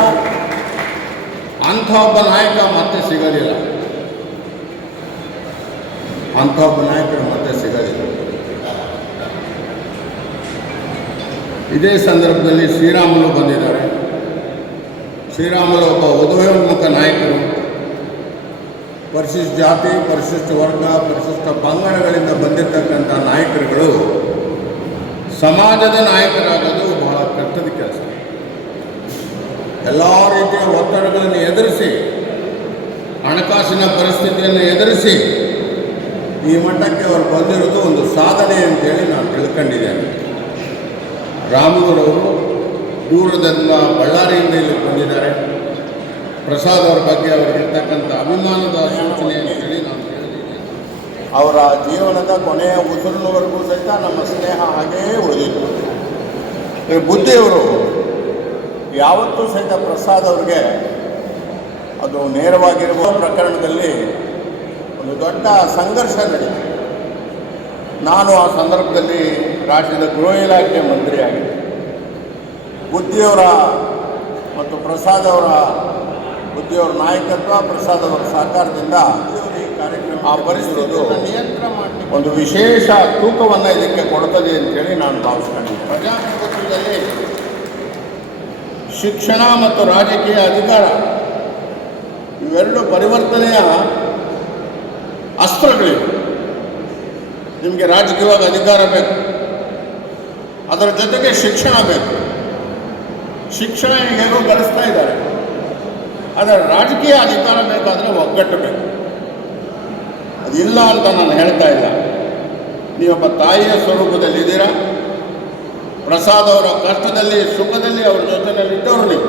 ಅಂಥ ಒಬ್ಬ ನಾಯಕ ಮತ್ತೆ ಸಿಗೋದಿಲ್ಲ. ಅಂಥ ಒಬ್ಬ ನಾಯಕರು ಮತ್ತೆ ಸಿಗೋದಿಲ್ಲ. ಇದೇ ಸಂದರ್ಭದಲ್ಲಿ ಶ್ರೀರಾಮುಲು ಬಂದಿದ್ದಾರೆ. ಶ್ರೀರಾಮುಲು ಒಬ್ಬ ಉದಯೋನ್ಮುಖ ನಾಯಕರು, ಪರಿಶಿಷ್ಟ ಜಾತಿ, ಪರಿಶಿಷ್ಟ ವರ್ಗ, ಪರಿಶಿಷ್ಟ ಪಂಗಡಗಳಿಂದ ಬಂದಿರತಕ್ಕಂಥ ನಾಯಕರುಗಳು ಸಮಾಜದ ನಾಯಕರಾಗೋದು ಬಹಳ ಕಷ್ಟದ ಕೆಲಸ. ಎಲ್ಲ ರೀತಿಯ ಒತ್ತಡಗಳನ್ನು ಎದುರಿಸಿ, ಹಣಕಾಸಿನ ಪರಿಸ್ಥಿತಿಯನ್ನು ಎದುರಿಸಿ ಈ ಮಟ್ಟಕ್ಕೆ ಅವರು ಬಂದಿರೋದು ಒಂದು ಸಾಧನೆ ಅಂತೇಳಿ ನಾನು ತಿಳ್ಕೊಂಡಿದ್ದೇನೆ. ರಾಮುಲುರವರು ದೂರದಿಂದ ಬಳ್ಳಾರಿಯಿಂದ ಇಲ್ಲಿ ಬಂದಿದ್ದಾರೆ. ಪ್ರಸಾದ್ ಅವರ ಬಗ್ಗೆ ಅವರಿಗಿರ್ತಕ್ಕಂಥ ಅಭಿಮಾನದ ಸೂಚನೆ ಅಂತೇಳಿ ನಾನು ಹೇಳಿದ್ದೀನಿ. ಅವರ ಜೀವನದ ಕೊನೆಯ ಉಸಿರಿನವರೆಗೂ ಸಹಿತ ನಮ್ಮ ಸ್ನೇಹ ಹಾಗೇ ಉಳಿದಿತ್ತು. ಬುದ್ಧಿಯವರು ಯಾವತ್ತೂ ಸಹಿತ ಪ್ರಸಾದ್ ಅವ್ರಿಗೆ ಅದು ನೇರವಾಗಿರುವ ಪ್ರಕರಣದಲ್ಲಿ ಒಂದು ದೊಡ್ಡ ಸಂಘರ್ಷ ನಡೆಯಿತು ನಾನು ಆ ಸಂದರ್ಭದಲ್ಲಿ ರಾಜ್ಯದ ಗೃಹ ಇಲಾಖೆ ಮಂತ್ರಿಯಾಗಿದ್ದೆ. ಬುದ್ಧಿಯವರ ಮತ್ತು ಪ್ರಸಾದ್ ಅವರ ಬುದ್ಧಿಯವರ ನಾಯಕತ್ವ ಪ್ರಸಾದ್ ಅವರ ಸಹಕಾರದಿಂದ ಆ ಪರಿಸ್ಥಿತಿ ಒಂದು ವಿಶೇಷ ತೂಕವನ್ನು ಇದಕ್ಕೆ ಕೊಡುತ್ತದೆ ಅಂತೇಳಿ ನಾನು ಭಾವಿಸ್ಕೊಂಡಿದ್ದೆ ಪ್ರಜಾಪ್ರಭುತ್ವದಲ್ಲಿ ಶಿಕ್ಷಣ ಮತ್ತು ರಾಜಕೀಯ ಅಧಿಕಾರ ಇವೆರಡು ಪರಿವರ್ತನೆಯ ಅಸ್ತ್ರಗಳಿವೆ. ನಿಮಗೆ ರಾಜಕೀಯವಾಗಿ ಅಧಿಕಾರ ಬೇಕು. ಅದರ ಜೊತೆಗೆ ಶಿಕ್ಷಣ ಬೇಕು. ಶಿಕ್ಷಣ ಹೇಗೋ ಬಳಸ್ತಾ ಇದ್ದಾರೆ. ಆದರೆ ರಾಜಕೀಯ ಅಧಿಕಾರ ಬೇಕಾದರೆ ಒಗ್ಗಟ್ಟು ಬೇಕು ಅದಿಲ್ಲ ಅಂತ ನಾನು ಹೇಳ್ತಾ ಇಲ್ಲ. ನೀವೊಬ್ಬ ತಾಯಿಯ ಸ್ವರೂಪದಲ್ಲಿದ್ದೀರಾ ಪ್ರಸಾದ್ ಅವರ ಕಷ್ಟದಲ್ಲಿ, ಸುಖದಲ್ಲಿ ಅವ್ರ ಜೊತೆಯಲ್ಲಿ ಇದ್ದವರು ನೀವು.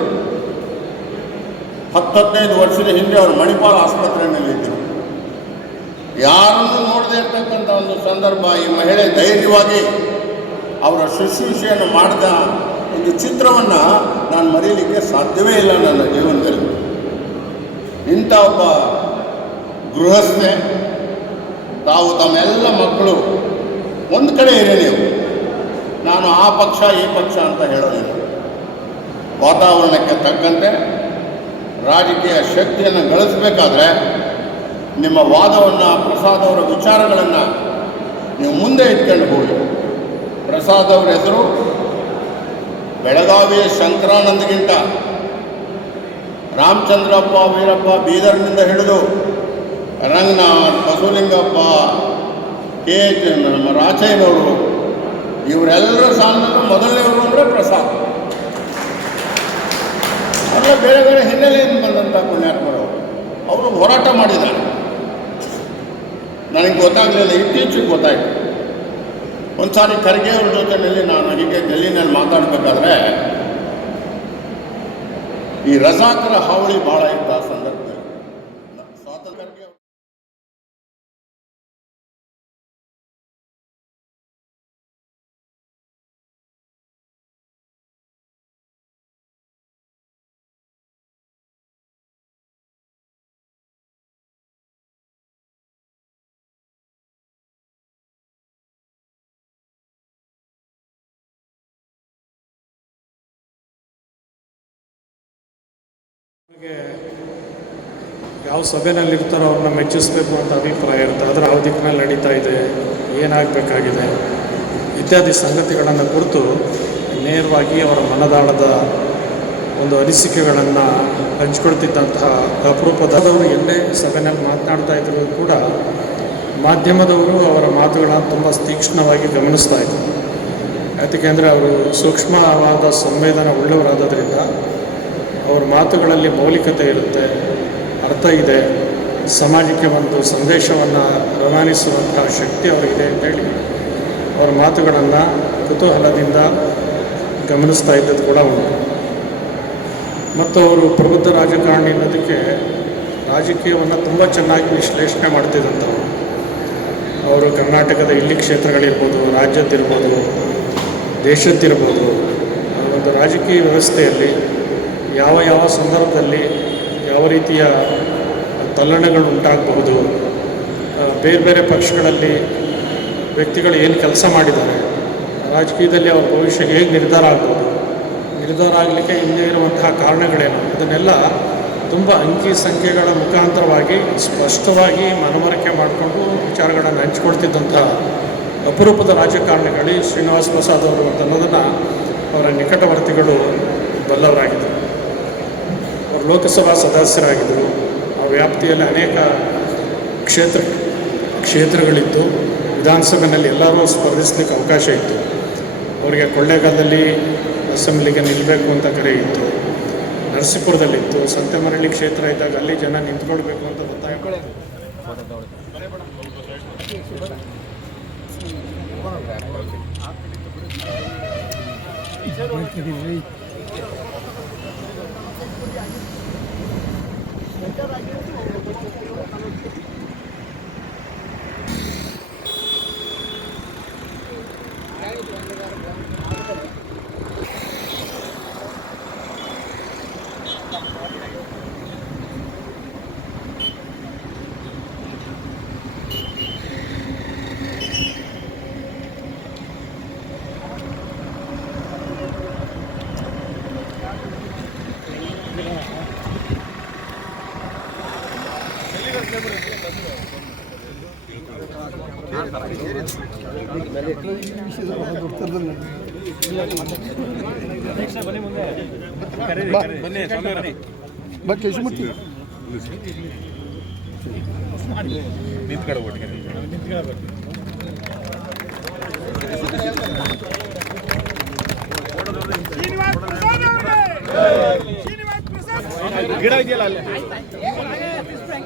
ಹತ್ತೈದು ವರ್ಷದ ಹಿಂದೆ ಅವರು ಮಣಿಪಾಲ್ ಆಸ್ಪತ್ರೆಯಲ್ಲಿದ್ದರು ಯಾರನ್ನು ನೋಡದೇ ಇರ್ತಕ್ಕಂಥ ಒಂದು ಸಂದರ್ಭ ಈ ಮಹಿಳೆ ಧೈರ್ಯವಾಗಿ ಅವರ ಶುಶ್ರೂಷೆಯನ್ನು ಮಾಡಿದ ಒಂದು ಚಿತ್ರವನ್ನು ನಾನು ಮರೀಲಿಕ್ಕೆ ಸಾಧ್ಯವೇ ಇಲ್ಲ ನನ್ನ ಜೀವನದಲ್ಲಿ. ಇಂಥ ಒಬ್ಬ ಗೃಹಸ್ಥೆ, ತಾವು ತಮ್ಮೆಲ್ಲ ಮಕ್ಕಳು, ಒಂದು ಕಡೆ ಇರಿ ನೀವು. ನಾನು ಆ ಪಕ್ಷ, ಈ ಪಕ್ಷ ಅಂತ ಹೇಳೋದಿಲ್ಲ. ವಾತಾವರಣಕ್ಕೆ ತಕ್ಕಂತೆ ರಾಜಕೀಯ ಶಕ್ತಿಯನ್ನು ಗಳಿಸಬೇಕಾದ್ರೆ ನಿಮ್ಮ ವಾದವನ್ನು ಪ್ರಸಾದ್ ಅವರ ವಿಚಾರಗಳನ್ನು ನೀವು ಮುಂದೆ ಇಟ್ಕೊಂಡು ಹೋಗಿ. ಪ್ರಸಾದ್ ಅವರ ಹೆಸರು ಬೆಳಗಾವಿಯ ಶಂಕರಾನಂದಗಿಂತ ರಾಮಚಂದ್ರಪ್ಪ, ವೀರಪ್ಪ ಬೀದರ್ನಿಂದ ಹಿಡಿದು ರಂಗನಾಥ್, ಬಸವಲಿಂಗಪ್ಪ, ಕೆ. ನಮ್ಮ ರಾಚಯ್ಯನವರು ಇವರೆಲ್ಲರ ಸಾಲನ್ನು ಮೊದಲನೇವರು ಅಂದರೆ ಪ್ರಸಾದ್. ಅವರೆಲ್ಲ ಬೇರೆ ಬೇರೆ ಹಿನ್ನೆಲೆಯಿಂದ ಬಂದಂಥ ಪುಣ್ಯಾತ್ಮರು. ಅವರು ಹೋರಾಟ ಮಾಡಿದ್ದಾರೆ. ನನಗೆ ಗೊತ್ತಾಗಲಿಲ್ಲ, ಇತ್ತೀಚೆಗೆ ಗೊತ್ತಾಯಿತು. ಒಂದು ಸಾರಿ ಖರ್ಗೆ ಅವ್ರ ಜೊತೆಯಲ್ಲಿ ನಾನು ಹೀಗೆ ಗಲ್ಲಿನಲ್ಲಿ ಮಾತಾಡಬೇಕಾದ್ರೆ ಈ ರಜಾಕರ ಹಾವಳಿ ಭಾಳ ಇತ್ತು. ಯಾವ ಸಭೆಯಲ್ಲಿ ಇರ್ತಾರೋ ಅವ್ರನ್ನ ಮೆಚ್ಚಿಸಬೇಕು ಅಂತ ಅಭಿಪ್ರಾಯ ಇರುತ್ತೆ. ಅದರ ಯಾವ ದಿಕ್ಕಿನಲ್ಲಿ ನಡೀತಾ ಇದೆ, ಏನಾಗಬೇಕಾಗಿದೆ, ಇತ್ಯಾದಿ ಸಂಗತಿಗಳನ್ನು ಕುರಿತು ನೇರವಾಗಿ ಅವರ ಮನದಾಳದ ಒಂದು ಅನಿಸಿಕೆಗಳನ್ನು ಹಂಚಿಕೊಳ್ತಿದ್ದಂತಹ ಅಪರೂಪದವರು ಎಲ್ಲೇ ಸಭೆಯಲ್ಲಿ ಮಾತನಾಡ್ತಾ ಇದ್ರು ಕೂಡ ಮಾಧ್ಯಮದವರು ಅವರ ಮಾತುಗಳನ್ನು ತುಂಬ ತೀಕ್ಷ್ಣವಾಗಿ ಗಮನಿಸ್ತಾ ಇದ್ದರು ಯಾಕೆಂದರೆ ಅವರು ಸೂಕ್ಷ್ಮವಾದ ಸಂವೇದನೆ ಉಳ್ಳವರಾದದ್ರಿಂದ ಅವ್ರ ಮಾತುಗಳಲ್ಲಿ ಮೌಲಿಕತೆ ಇರುತ್ತೆ, ಅರ್ಥ ಇದೆ, ಸಮಾಜಕ್ಕೆ ಒಂದು ಸಂದೇಶವನ್ನು ರವಾನಿಸುವಂತಹ ಶಕ್ತಿ ಅವರಿಗಿದೆ ಅಂತೇಳಿ ಅವರ ಮಾತುಗಳನ್ನು ಕುತೂಹಲದಿಂದ ಗಮನಿಸ್ತಾ ಇದ್ದದ್ದು ಕೂಡ ಉಂಟು. ಮತ್ತು ಅವರು ಪ್ರಬುದ್ಧ ರಾಜಕಾರಣಿ ಅನ್ನೋದಕ್ಕೆ ರಾಜಕೀಯವನ್ನು ತುಂಬ ಚೆನ್ನಾಗಿ ವಿಶ್ಲೇಷಣೆ ಮಾಡ್ತಿದ್ದಂಥವ್ರು. ಅವರು ಕರ್ನಾಟಕದ ಇಲ್ಲಿ ಕ್ಷೇತ್ರಗಳಿರ್ಬೋದು, ರಾಜ್ಯದ್ದಿರ್ಬೋದು, ದೇಶದ್ದಿರ್ಬೋದು ಒಂದು ರಾಜಕೀಯ ವ್ಯವಸ್ಥೆಯಲ್ಲಿ ಯಾವ ಯಾವ ಸಂದರ್ಭದಲ್ಲಿ ಯಾವ ರೀತಿಯ ತಲ್ಲಣಗಳು ಉಂಟಾಗಬಹುದು ಬೇರೆ ಬೇರೆ ಪಕ್ಷಗಳಲ್ಲಿ ವ್ಯಕ್ತಿಗಳು ಏನು ಕೆಲಸ ಮಾಡಿದ್ದಾರೆ, ರಾಜಕೀಯದಲ್ಲಿ ಅವರ ಭವಿಷ್ಯ ಹೇಗೆ ನಿರ್ಧಾರ ಆಗ್ಬೋದು, ನಿರ್ಧಾರ ಆಗಲಿಕ್ಕೆ ಹಿಂದೆ ಇರುವಂತಹ ಕಾರಣಗಳೇನು, ಇದನ್ನೆಲ್ಲ ತುಂಬ ಅಂಕಿ ಸಂಖ್ಯೆಗಳ ಮುಖಾಂತರವಾಗಿ ಸ್ಪಷ್ಟವಾಗಿ ಮನವರಿಕೆ ಮಾಡಿಕೊಂಡು ವಿಚಾರಗಳನ್ನು ಹಂಚಿಕೊಳ್ತಿದ್ದಂಥ ಅಪರೂಪದ ರಾಜಕಾರಣಿಗಳಿ ಶ್ರೀನಿವಾಸ ಪ್ರಸಾದ್ ಅವರು ಅನ್ನೋದನ್ನು ಅವರ ನಿಕಟವರ್ತಿಗಳು ಬಲ್ಲವರಾಗಿದ್ದರು. ಅವರು ಲೋಕಸಭಾ ಸದಸ್ಯರಾಗಿದ್ದರು. ಆ ವ್ಯಾಪ್ತಿಯಲ್ಲಿ ಅನೇಕ ಕ್ಷೇತ್ರ, ಕ್ಷೇತ್ರಗಳಿತ್ತು. ವಿಧಾನಸಭೆಯಲ್ಲಿ ಎಲ್ಲರೂ ಸ್ಪರ್ಧಿಸಲಿಕ್ಕೆ ಅವಕಾಶ ಇತ್ತು. ಅವರಿಗೆ ಕೊಳ್ಳೇಗಾಲದಲ್ಲಿ ಅಸೆಂಬ್ಲಿಗೆ ನಿಲ್ಲಬೇಕು ಅಂತ ಕರೆ ಇತ್ತು. ನರಸೀಪುರದಲ್ಲಿತ್ತು. ಸಂತೆಮರಳ್ಳಿ ಕ್ಷೇತ್ರ ಇದ್ದಾಗ ಅಲ್ಲಿ ಜನ ನಿಂತ್ಕೊಳ್ಬೇಕು ಅಂತ ಒತ್ತಾಯ いただけます。ಬನ್ನಿ ಗಿಡ ಇದೆಯಲ್ಲ ಅಲ್ಲಿ?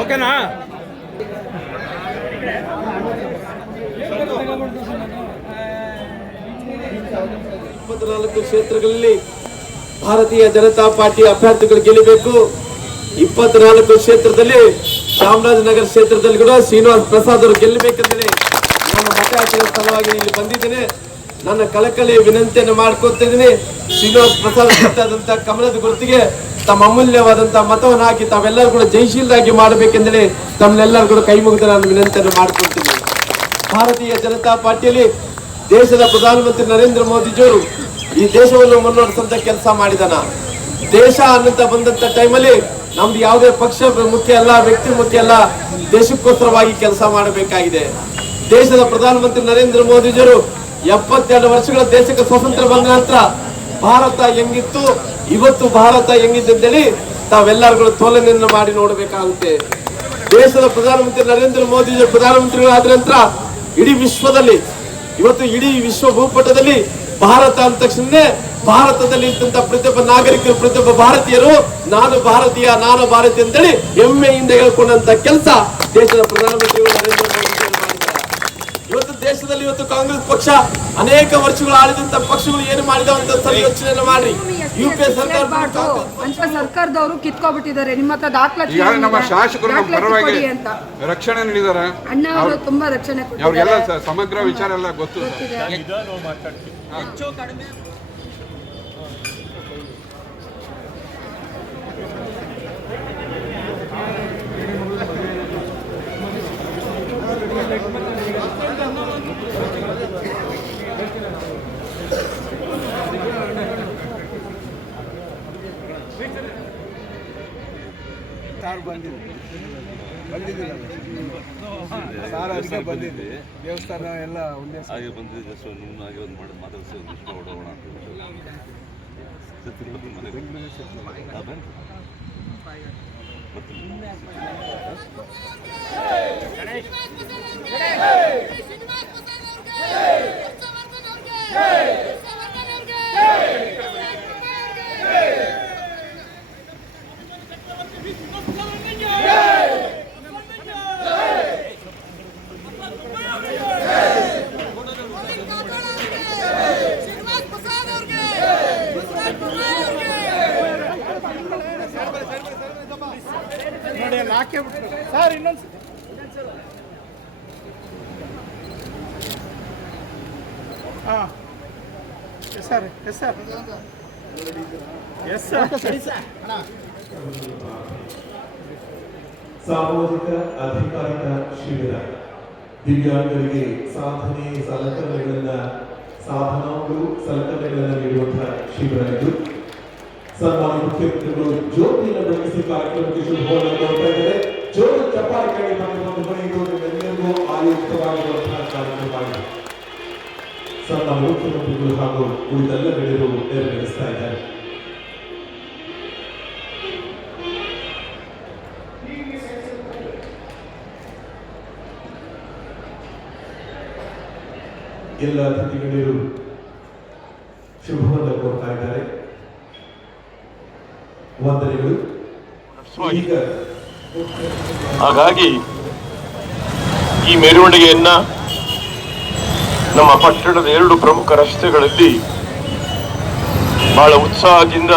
ಓಕೆನಾ? ಇಪ್ಪತ್ನಾಲ್ಕು ಕ್ಷೇತ್ರಗಳಲ್ಲಿ ಭಾರತೀಯ ಜನತಾ ಪಾರ್ಟಿ ಅಭ್ಯರ್ಥಿಗಳು ಗೆಲ್ಲಬೇಕು. ಇಪ್ಪತ್ನಾಲ್ಕು ಕ್ಷೇತ್ರದಲ್ಲಿ ಚಾಮರಾಜನಗರ ಕ್ಷೇತ್ರದಲ್ಲಿ ಕೂಡ ಶ್ರೀನಿವಾಸ್ ಪ್ರಸಾದ್ ಅವರು ಗೆಲ್ಲಬೇಕಂತೇಳಿ ನಾನು ಮತಯಾಚನೆ ಸ್ಥಳವಾಗಿ ಇಲ್ಲಿ ಬಂದಿದ್ದೇನೆ. ನನ್ನ ಕಳಕಳಿ ವಿನಂತಿಯನ್ನು ಮಾಡ್ಕೊತಿದ್ದೀನಿ. ಶ್ರೀನಿವಾಸ್ ಪ್ರಸಾದ್ ಕಮಲದ ಗುರುತಿಗೆ ತಮ್ಮ ಅಮೂಲ್ಯವಾದಂತಹ ಮತವನ್ನು ಹಾಕಿ ತಾವೆಲ್ಲರೂ ಕೂಡ ಜಯಶೀಲರಾಗಿ ಮಾಡಬೇಕೆಂದರೆ ತಮ್ಮೆಲ್ಲರೂ ಕೂಡ ಕೈ ಮುಗಿದು ನಾನು ವಿನಂತಿಯನ್ನು ಮಾಡ್ಕೊಳ್ತೀನಿ ಭಾರತೀಯ ಜನತಾ ಪಾರ್ಟಿಯಲ್ಲಿ ದೇಶದ ಪ್ರಧಾನಮಂತ್ರಿ ನರೇಂದ್ರ ಮೋದಿಜಿಯವರು ಈ ದೇಶವನ್ನು ಮುನ್ನಡೆಸಂತ ಕೆಲಸ ಮಾಡಿದಾನ. ದೇಶ ಅನ್ನಂತ ಬಂದಂತ ಟೈಮಲ್ಲಿ ನಮ್ದು ಯಾವುದೇ ಪಕ್ಷ ಮುಖ್ಯ ಅಲ್ಲ, ವ್ಯಕ್ತಿ ಮುಖ್ಯ ಅಲ್ಲ, ದೇಶಕ್ಕೋಸ್ಕರವಾಗಿ ಕೆಲಸ ಮಾಡಬೇಕಾಗಿದೆ. ದೇಶದ ಪ್ರಧಾನಮಂತ್ರಿ ನರೇಂದ್ರ ಮೋದಿಜಿಯವರು ಎಪ್ಪತ್ತೆರಡು ವರ್ಷಗಳ ದೇಶಕ್ಕೆ ಸ್ವಾತಂತ್ರ್ಯ ಬಂದ ನಂತರ ಭಾರತ ಹೆಂಗಿತ್ತು? ಇವತ್ತು ಭಾರತ ಹೆಂಗಿದೆ ಅಂತೇಳಿ ತಾವೆಲ್ಲರೂ ತೋಲನೆಯನ್ನು ಮಾಡಿ ನೋಡಬೇಕಾಗುತ್ತೆ. ದೇಶದ ಪ್ರಧಾನಮಂತ್ರಿ ನರೇಂದ್ರ ಮೋದಿ ಪ್ರಧಾನಮಂತ್ರಿಗಳಾದ ನಂತರ ಇಡೀ ವಿಶ್ವದಲ್ಲಿ, ಇವತ್ತು ಇಡೀ ವಿಶ್ವ ಭೂಪಟದಲ್ಲಿ ಭಾರತ ಅಂದ ತಕ್ಷಣ ಭಾರತದಲ್ಲಿ ಇದ್ದಂತ ಪ್ರತಿಯೊಬ್ಬ ನಾಗರಿಕರು, ಪ್ರತಿಯೊಬ್ಬ ಭಾರತೀಯರು, ನಾನು ಭಾರತೀಯ ನಾನು ಭಾರತೀಯ ಅಂತೇಳಿ ಹೆಮ್ಮೆಯಿಂದ ಹೇಳ್ಕೊಂಡಂತ ಕೆಲಸ ದೇಶದ ಪ್ರಧಾನಮಂತ್ರಿಗಳು ನರೇಂದ್ರ ಮೋದಿ ದೇಶದಲ್ಲಿ ಇವತ್ತು ಕಾಂಗ್ರೆಸ್ ಪಕ್ಷ ಅನೇಕ ವರ್ಷಗಳು ಆಳಿದಂತ ಪಕ್ಷಗಳು ಏನು ಮಾಡಿದಾವೆ ಅಂತ ಯೋಚನೆ ಮಾಡಿ ಯು ಸರ್ಕಾರ ಅಂತ ಸರ್ಕಾರದವರು ಕಿತ್ಕೊಬಿಟ್ಟಿದ್ದಾರೆ. ನಿಮ್ಮ ಹತ್ರ ದಾಖಲಾತಿ ಯಾರು ನಮ್ಮ ಶಾಸಕರು ಪರವಾಗಿ ಅಂತ. ರಕ್ಷಣೆ ನೀಡಿದ್ದಾರೆ. ಅಣ್ಣ ಅವರು ತುಂಬಾ ರಕ್ಷಣೆ ಅವ್ರಿಗೆಲ್ಲ ಸಮಗ್ರ ವಿಚಾರ ಎಲ್ಲ ಗೊತ್ತು. ಹೆಚ್ಚು ಕಡಿಮೆ Thank you. ಸಾರ್ ಬಂದಿದೆ ಬಂದಿದ್ದೀರ ಸಾರು ಅದಕ್ಕೆ ಬಂದಿದೆ ದೇವಸ್ಥಾನ ಎಲ್ಲ ಒಂದೇ. ಹಾಗೆ ಬಂದಿದೆ ಜಸ್ಟ್ ನಿಮ್ಮ ಹಾಗೆ ಒಂದು ಮಾಡಿ ಮಾತಾಡಿಸಿ ಒಂದಿಷ್ಟು ಹೊಡೋಣ ಅಂತ ಸತ್ತಿರೋದು ಸರ್ ಹಾ, ಸರ್ ಸಾಮಾಜಿಕ ಅಧಿಕಾರಿಕ ಶಿಬಿರ ದಿವ್ಯಾಂಗರಿಗೆ ಸಾಧನೆ ಸಲಕರಣೆಗಳನ್ನ ಸಾಧನಗಳು ಸಲಕರಣೆಗಳನ್ನ ನೀಡುವಂತಹ ಶಿಬಿರ ಇದು ಸನ್ಮಾನ್ಯ ಮುಖ್ಯಮಂತ್ರಿಗಳು ಜ್ಯೋತಿಯನ್ನು ಬೆಳಗಿಸಿ ಕಾರ್ಯಕ್ರಮಕ್ಕೆ ಶುಭವನ್ನು ಕೋರ್ತಾ ಇದ್ದಾರೆ. ಜೋರು ಚಪ್ಪಾಳೆ ಕಡೆ ಒಂದು ಮನೆಯದು ನಿಮ್ಮೆಲ್ಲರಿಗೂ ಆಯೋಜಿತವಾಗಿರುವಂತಹ ಕಾರ್ಯಕ್ರಮವಾಗಿದೆ. ಸನ್ಮಾನ್ಯ ಮುಖ್ಯಮಂತ್ರಿಗಳು ಹಾಗೂ ಉಳಿದೆಲ್ಲ ನೆರವೇರಿಸ್ತಾ ಇದ್ದಾರೆ. ಎಲ್ಲ ಅತಿಥಿ ಗಣ್ಯರು ಶುಭವನ್ನು ಕೋರ್ತಾ ಇದ್ದಾರೆ. ವಂದನೆಗಳು. ಹಾಗಾಗಿ ಈ ಮೆರವಣಿಗೆಯನ್ನ ನಮ್ಮ ಪಟ್ಟಣದ ಎರಡು ಪ್ರಮುಖ ರಸ್ತೆಗಳಲ್ಲಿ ಬಹಳ ಉತ್ಸಾಹದಿಂದ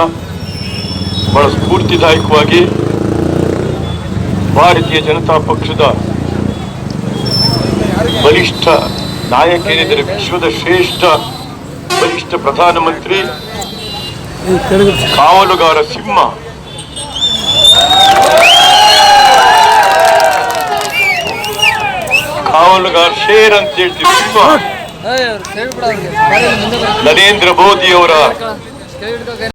ಬಹಳ ಸ್ಫೂರ್ತಿದಾಯಕವಾಗಿ ಭಾರತೀಯ ಜನತಾ ಪಕ್ಷದ ಬಲಿಷ್ಠ ನಾಯಕೇನಿದ್ದರೆ ವಿಶ್ವದ ಶ್ರೇಷ್ಠ ಬಲಿಷ್ಠ ಪ್ರಧಾನಮಂತ್ರಿ ಕಾವಲುಗಾರ ಸಿಂಹ. ಕಾವಲುಗಾರ ಶೇರ್ ಅಂತ ಹೇಳ್ತೀವಿ ಸಿಂಹ. ನರೇಂದ್ರ ಮೋದಿ ಅವರ